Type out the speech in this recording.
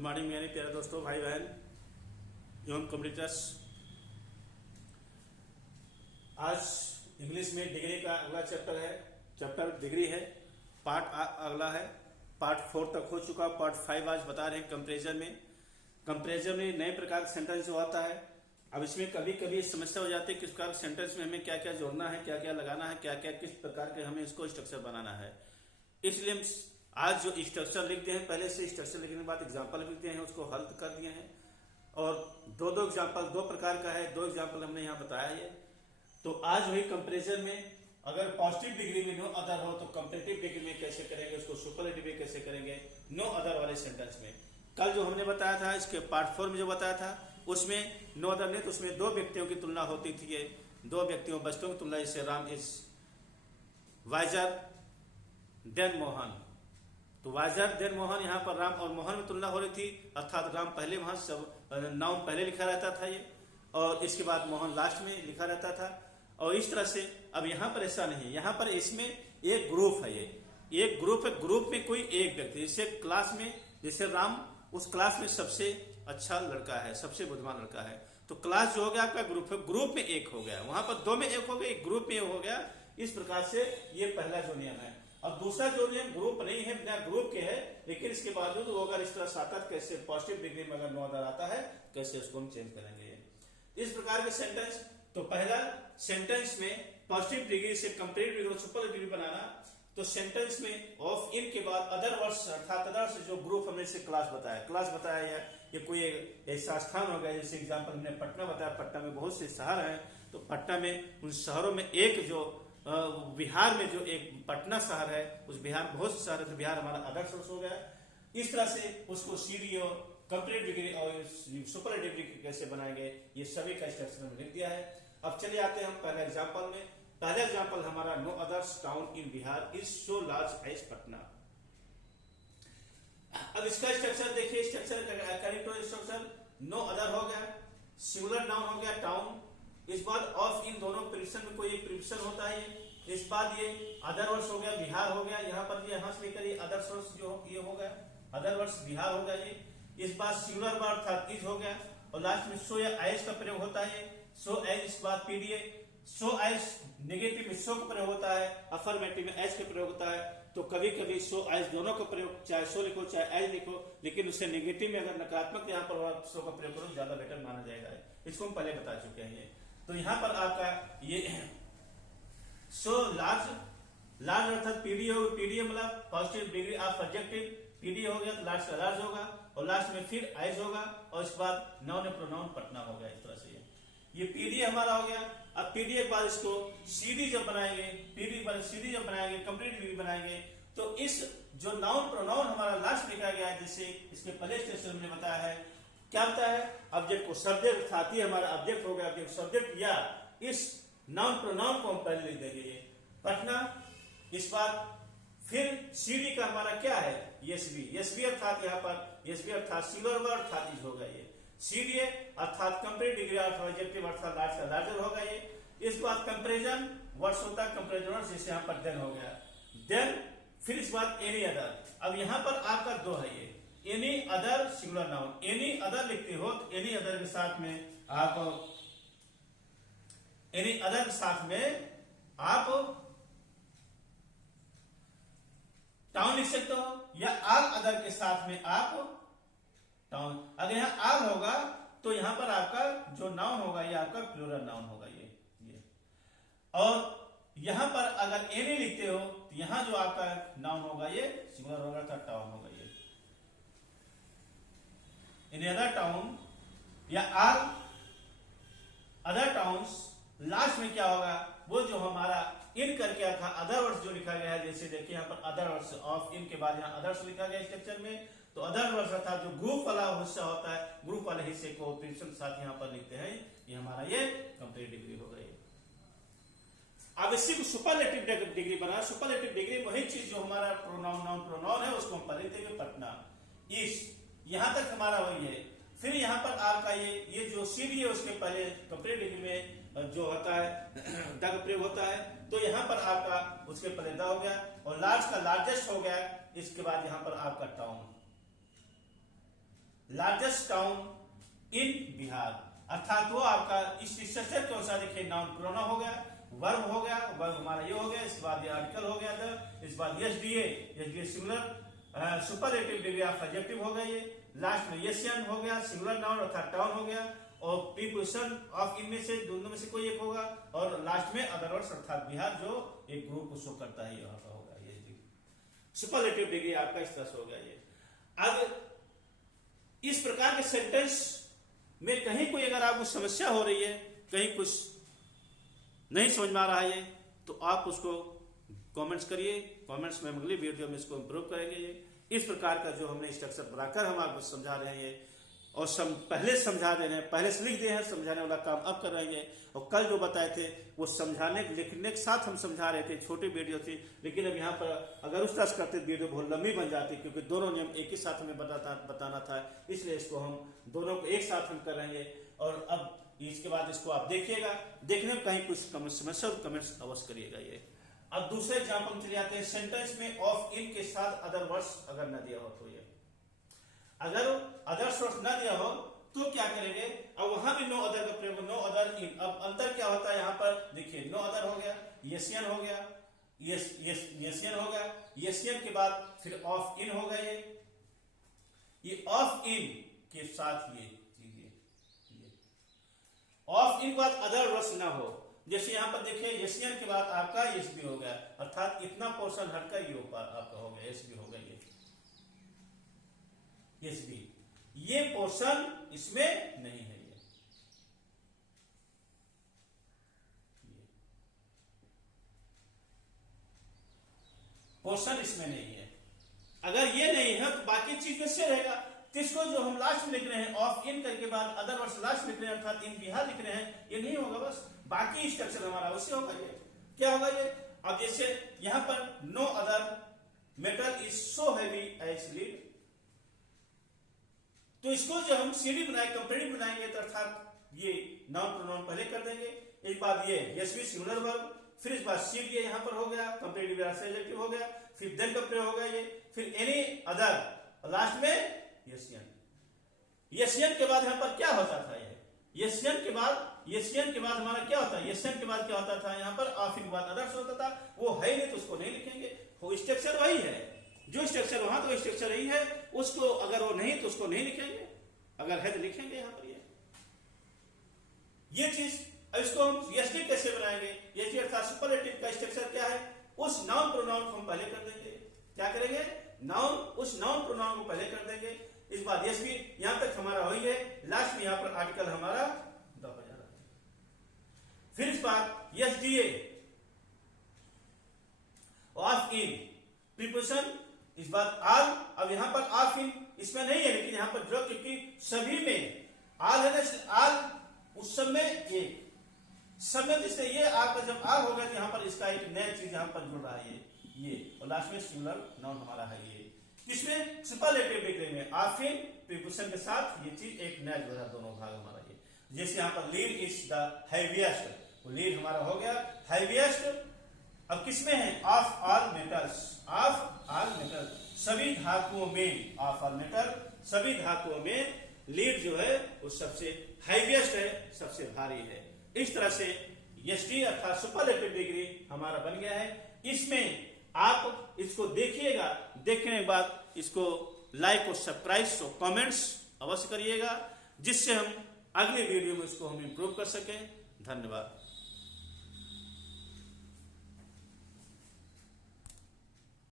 Good morning मेरे प्यारे दोस्तों, भाई बहन एवं कंप्यूटर्स। आज इंग्लिश में डिग्री का अगला चैप्टर है। चैप्टर डिग्री है, पार्ट अगला है। पार्ट 4 तक हो चुका, पार्ट 5 आज बता रहे हैं कंपैरिजन में। कंपैरिजन में नए प्रकार का सेंटेंस जो आता है, अब इसमें कभी कभी समस्या हो जाती है किस प्रकार सेंटेंस में हमें क्या क्या जोड़ना है, क्या क्या लगाना है, क्या क्या किस प्रकार के हमें इसको स्ट्रक्चर बनाना है। इसलिए हम आज जो स्ट्रक्चर लिखते हैं, पहले से स्ट्रक्चर लिखने के बाद एग्जाम्पल लिखते हैं, उसको हल कर दिए हैं। और दो एग्जाम्पल दो प्रकार का है, दो एग्जाम्पल हमने यहाँ बताया है। तो आज वही कंपैरिजन में अगर पॉजिटिव डिग्री में नो अदर हो तो कंपैरेटिव डिग्री में कैसे करेंगे, उसको सुपरलेटिव में कैसे करेंगे नो अदर वाले सेंटेंस में। कल जो हमने बताया था, इसके पार्ट 4 में जो बताया था, उसमें नो अदर ने तो उसमें दो व्यक्तियों की तुलना होती थी। ये दो व्यक्तियों बच्चों की तुलना, जैसे Ram is visor then Mohan. तो वाइजर देन मोहन, यहाँ पर राम और मोहन में तुलना हो रही थी, अर्थात राम पहले, वहां सब नाउन पहले लिखा रहता था ये, और इसके बाद मोहन लास्ट में लिखा रहता था। और इस तरह से अब यहाँ पर ऐसा नहीं, यहाँ पर इसमें एक ग्रुप है, ये एक ग्रुप है। ग्रुप में कोई एक व्यक्ति, जैसे क्लास में, जैसे राम उस क्लास में सबसे अच्छा लड़का है, सबसे बुद्धिमान लड़का है, तो क्लास जो हो गया आपका ग्रुप है, ग्रुप में एक हो गया, वहां पर दो में एक हो गया, एक ग्रुप में हो गया। इस प्रकार से ये पहला जो नियम है। और दूसरा जो नियम ग्रुप नहीं है, बिना ग्रुप के है, लेकिन इसके बावजूद वो अगर इस तरह से आता है, कैसे पॉजिटिव डिग्री में अगर नो अदर आता है, कैसे उसको हम चेंज करेंगे। इस प्रकार के सेंटेंस, तो पहला सेंटेंस में पॉजिटिव डिग्री से कंपैरेटिव डिग्री सुपरलेटिव डिग्री बनाना। तो सेंटेंस में ऑफ इन के बाद अदर वर्ड्स, अर्थात अदर से जो ग्रुप हमने से क्लास बताया है, ये कोई ऐसा स्थान हो गया, जैसे एग्जांपल हमने पटना बताया, पटना में बहुत से शहर हैं, तो पटना में उन शहरों में एक जो बिहार में जो एक पटना शहर है, उस बिहार में बहुत से शहर है, तो बिहार हमारा अदर सोर्स हो गया। इस तरह से उसको सीडी और कंपैरेटिव डिग्री और सुपरलेटिव डिग्री कैसे बनाएंगे, ये सभी का स्ट्रक्चर में लिख दिया है। अब चलिए आते हैं हम पहले एग्जांपल में। पहला एग्जांपल हमारा, no others town in Bihar is so large as Patna. अब इसका स्ट्रक्चर देखिए, स्ट्रक्चर स्ट्रक्चर नो अदर हो गया, सिंगुलर नाउन हो गया टाउन, इस बाद ऑफ इन दोनों प्रिफिक्स में कोई एक प्रिफिक्स होता है, इस बाद ये अदर वर्ड्स हो गया, बिहार हो गया, यहाँ पर ये यहां से लेकर ये अदर वर्ड्स जो ये हो गया, अदर वर्ड्स बिहार हो गया ये। इस बाद सिंगुलर वर्ड था इज हो गया, और लास्ट में सो या एज का प्रयोग होता है, सो एज, इसके बाद पीडीए, सो एज नेगेटिव में सो का प्रयोग होता है, अफर्मेटिव में एज का प्रयोग होता है। तो कभी कभी सो एज दोनों का प्रयोग, चाहे सो लिखो चाहे एज लिखो, लेकिन उससे नेगेटिव में अगर नकारात्मक यहाँ पर सो का प्रयोग करो, ज्यादा बेटर माना जाएगा। इसको हम पहले बता चुके हैं ये। तो यहाँ पर आपका ये सो लार्ज अर्थात पीडी हो, पीडी मतलब positive degree of subjective, PD हो गया तो लार्ज का लार्ज होगा, और लास्ट में फिर एज होगा, और इसके बाद नाउन और प्रोनाउन पटना हो गया। इस तरह से ये पीडी हमारा हो गया। अब पीडी के बाद इसको सीडी जब बनाएंगे, सीडी जब बनाएंगे, कंप्लीट डिग्री बनाएंगे, तो इस जो नाउन प्रोनाउन हमारा लास्ट लिखा गया है, जिससे इसके पहले स्टेशन में बताया है, क्या होता है, ऑब्जेक्ट को सब्जेक्ट, साथ ही हमारा ऑब्जेक्ट हो गया, ऑब्जेक्ट सब्जेक्ट, या इस नाउन प्रोनाउन को हम पहले लिख देंगे पटना। इस बाद फिर सीडी का हमारा क्या है, एसबी, एसबी अर्थात यहाँ पर एसबी अर्थात सिंगुलर वर्ड अर्थात इज होगा ये, सीडीए अर्थात कंपैरेटिव डिग्री ऑफ ऑब्जेक्टिव अर्थात लार्ज का लार्जर होगा ये। इस बाद कंपैरिजन वर्ड्स होता है, कंपैरिजन वर्ड्स, जैसे यहाँ पर देन हो गया, देन फिर इस बाद एनी अदर। अब यहाँ पर आपका दो है ये, any other singular noun, any other लिखते हो तो एनी अदर के साथ में आप, एनी अदर के साथ में आप टाउन लिख सकते हो, या आल अदर के साथ में आप टाउन। अगर यहाँ आल होगा तो यहां पर आपका जो नाउन होगा ये आपका प्लूरल नाउन होगा ये। और यहां पर अगर एनी लिखते हो तो यहां जो आपका नाउन होगा ये सिंगुलर होगा, तो टाउन होगा ये। इन अदर टाउन या आल अदर टाउन्स, लास्ट में क्या होगा, वो जो हमारा इन करके था अदर वर्ड्स जो लिखा गया है, जैसे देखिए यहाँ पर अदर वर्ड्स ऑफ इन के बाद यहाँ अदर्स लिखा गया स्ट्रक्चर में। तो अदर वर्ड्स अर्थात जो ग्रुप वाला हिस्सा होता है, ग्रुप वाले हिस्से को प्रिफिक्स के साथ यहाँ पर लिखते हैं, ये हमारा ये कंपैरेटिव डिग्री हो गई। अब इसी को सुपरलेटिव डिग्री बना। सुपरलेटिव डिग्री वही चीज जो हमारा प्रोनाउन, नाउन प्रोनाउन है, उसको हम पहले देंगे पटना, इस, यहां तक हमारा वही है। फिर यहाँ पर आपका ये जो सीडी है, उसके पहले कंपैरेटिव डिग्री में जो होता है द का प्रयोग होता है, तो यहाँ पर आपका उसके पहले द हो गया, और लार्ज का लार्जेस्ट हो गया, इसके बाद यहाँ पर आपका town. Largest town in Bihar, अर्थात वो आपका इस स्ट्रक्चर के अनुसार देखिए नाउन प्रोनाउन हो गया, वर्ब हो गया, वर्ब हमारा ये हो गया, इसके बाद ये आर्टिकल हो गया था, इस बाद SDA singular superlative degree of adjective हो गया, ये लास्ट में एशियन हो गया, सिंगुलर नाउन अर्थात टाउन हो गया, और प्रीपोजिशन ऑफ इनमें से दोनों में से कोई एक होगा, और लास्ट में अदर वर्ड्स अर्थात बिहार जो एक ग्रुप को शो करता है यहाँ का होगा ये सुपरलेटिव डिग्री आपका इस तरह से हो गया ये। अब इस प्रकार के सेंटेंस में कहीं कोई अगर आपको समस्या हो रही है, कहीं कुछ नहीं समझ में आ रहा है तो आप उसको कमेंट्स करिए, कमेंट्स में अगली वीडियो में इसको इम्प्रूव करेंगे। ये इस प्रकार का जो हमने स्ट्रक्चर बनाकर हम आपको समझा रहे हैं और पहले समझा दे रहे हैं, पहले से लिख दिए हैं, समझाने वाला काम अब कर रहे हैं। और कल जो बताए थे वो समझाने लिखने के साथ हम समझा रहे थे, छोटी वीडियो थी, लेकिन अब यहाँ पर अगर उस तरह से करते वीडियो बहुत लंबी बन जाती, क्योंकि दोनों नियम एक ही साथ हमें बताना था, इसलिए इसको हम दोनों को एक साथ हम कर रहे हैं। और अब इसके बाद इसको आप देखिएगा, देखने में कहीं कुछ समस्या कमेंट्स अवश्य करिएगा ये। अब दूसरे एग्जाम्पल में चले जाते हैं। सेंटेंस में ऑफ इन के साथ अदर वर्ड्स अगर न दिया हो तो ये, अगर अदर्स वर्ड्स न दिया हो तो क्या करेंगे, अब वहां भी नो अदर का प्रयोग, नो अदर इन। अब अंतर क्या होता है यहाँ पर देखिए, नो अदर हो गया, येसियन हो गया, येसियन हो गया, येसियन के बाद फिर ऑफ इन हो गया, ये ऑफ इन के साथ ये ऑफ इन के बाद अदर वर्ड्स ना हो, जैसे यहाँ पर देखिए येसियन के बाद आपका एस बी हो गया, अर्थात इतना पोर्शन हटकर ये ऊपर आपका हो गया, एस बी हो गया, ये एस बी, ये पोर्शन इसमें नहीं है, ये पोर्शन इसमें नहीं है। अगर ये नहीं है तो बाकी चीज कैसे रहेगा, तो इसको जो हम लास्ट में लिख रहे हैं ऑफ इन करके बाद अदर वर्ड्स लास्ट लिख रहे हैं, अर्थात इन बिहार लिख रहे हैं, ये नहीं होगा, बस बाकी स्ट्रक्चर हमारा अवश्य होगा। ये क्या होगा ये, अब जैसे यहां पर no other metal is so heavy as lead, तो इसको जो हम सीडी बनाए कंपेरेटिव बनाएंगे तो अर्थात ये नाउन प्रोनाउन पहले कर देंगे, एक बार ये यस भी सिंगुलर वर्ब, फिर इस बार सीड ये यहां पर हो गया, कंपेरेटिव एडजेक्टिव हो गया, फिर देन का प्रयोग हो गया ये, फिर एनी अदर, लास्ट में येसियन। येसियन के बाद यहाँ पर क्या होता था, ये येसियन के बाद हमारा क्या होता है, येसियन के बाद क्या होता था यहाँ पर ऑफ इन के बाद अदर्स होता था, वो है नहीं तो उसको नहीं लिखेंगे, वो स्ट्रक्चर वही है, जो स्ट्रक्चर वहां तो स्ट्रक्चर यही है, उसको अगर वो नहीं तो उसको नहीं लिखेंगे, अगर है तो लिखेंगे यहाँ पर ये चीज। इसको हम एसडी कैसे बनाएंगे, एसडी अर्थात सुपरलेटिव का स्ट्रक्चर क्या है, उस नाउन प्रोनाउन को हम पहले कर देंगे, क्या करेंगे, उस नाउन प्रोनाउन को पहले कर देंगे, इस बार यस भी यहां तक हमारा वही है, लास्ट में यहां पर आर्टिकल हमारा दब हो जा रहा है, फिर इस बार यस डीए ऑफ इन प्रीपोजिशन, इस बार आल, अब यहां पर ऑफ इन इसमें नहीं है, लेकिन यहां पर जो, क्योंकि सभी में आल है ना, आल उस सब में एक सब में, इसलिए ये आपका जब आल होगा तो यहां पर इसका एक नया चीज यहां पर जुड़ रहा है ये, और लास्ट में सिंगुलर नाउन हमारा है ये, इसमें सुपरलेटिव डिग्री में ऑफ इन प्रीपोजिशन के साथ ये चीज एक नया जुड़ रहा है, दोनों भाग हमारा ये। जैसे यहाँ पर लीड इज द हैवीएस्ट, वो लीड हमारा हो गया हैवीएस्ट, अब किसमें है, of all metals, of all metal, सभी धातुओं में, ऑफ ऑल मेटल सभी धातुओं में लीड जो है वो सबसे हैवीएस्ट है, सबसे भारी है। इस तरह से एसडी अर्थात सुपरलेटिव डिग्री हमारा बन गया है। इसमें आप इसको देखिएगा, देखने के बाद इसको लाइक और सब्सक्राइब और कमेंट्स अवश्य करिएगा, जिससे हम अगले वीडियो में इसको हम इम्प्रूव कर सकें। धन्यवाद।